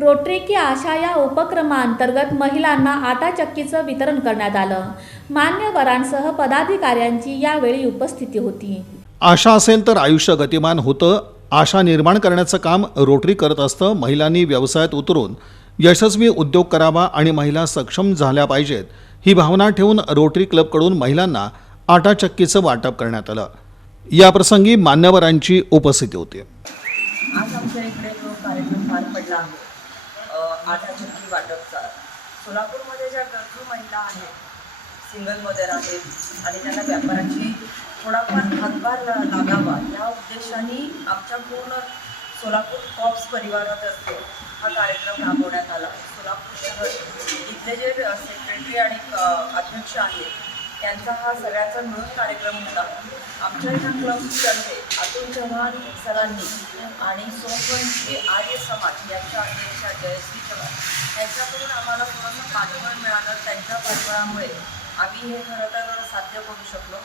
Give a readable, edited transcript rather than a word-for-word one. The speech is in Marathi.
रोटरी की आशा या उपक्रमांतर्गत महिलांना आटा चक्कीचं वितरण करण्यात आलं। मान्यवरांसह पदाधिकाऱ्यांची यावेळी उपस्थिती होती। आशा असेल तर आयुष्य गतिमान होतं। आशा निर्माण करण्याचं काम रोटरी करत असतं। महिलांनी व्यवसायात उतरून यशस्वी उद्योग करावा आणि महिला सक्षम झाल्या पाहिजेत ही भावना ठेवून रोटरी क्लबकडून महिलांना आटा चक्कीचं वाटप करण्यात आलं। याप्रसंगी मान्यवरांची उपस्थिती होती। आज आमच्या इकडे जो कार्यक्रम पार पडला आहे आटा चक्की वाटपचा, सोलापूरमध्ये ज्या गरजू महिला आहेत, सिंगल मदर आहेत आणि त्यांना व्यापाराची थोडाफार हातभार लागावा या उद्देशाने आमच्या पूर्ण सोलापूर कॉप्स परिवारातर्फे हा कार्यक्रम राबवण्यात आला। सोलापूर शहर इथले जे सेक्रेटरी आणि अध्यक्ष आहेत त्यांचा हा सगळ्याचा मिळून कार्यक्रम होता। आमच्या इथं क्लबतर्फे अतुल चव्हाण सरांनी आणि सोमवंशी आर्य समाज यांच्या अध्यक्षा जयश्री चव्हाण यांच्याकडून आम्हाला थोडंसं पाठबळ मिळालं। त्यांच्या पाठबळामुळे आम्ही हे खरं तर साध्य करू शकलो।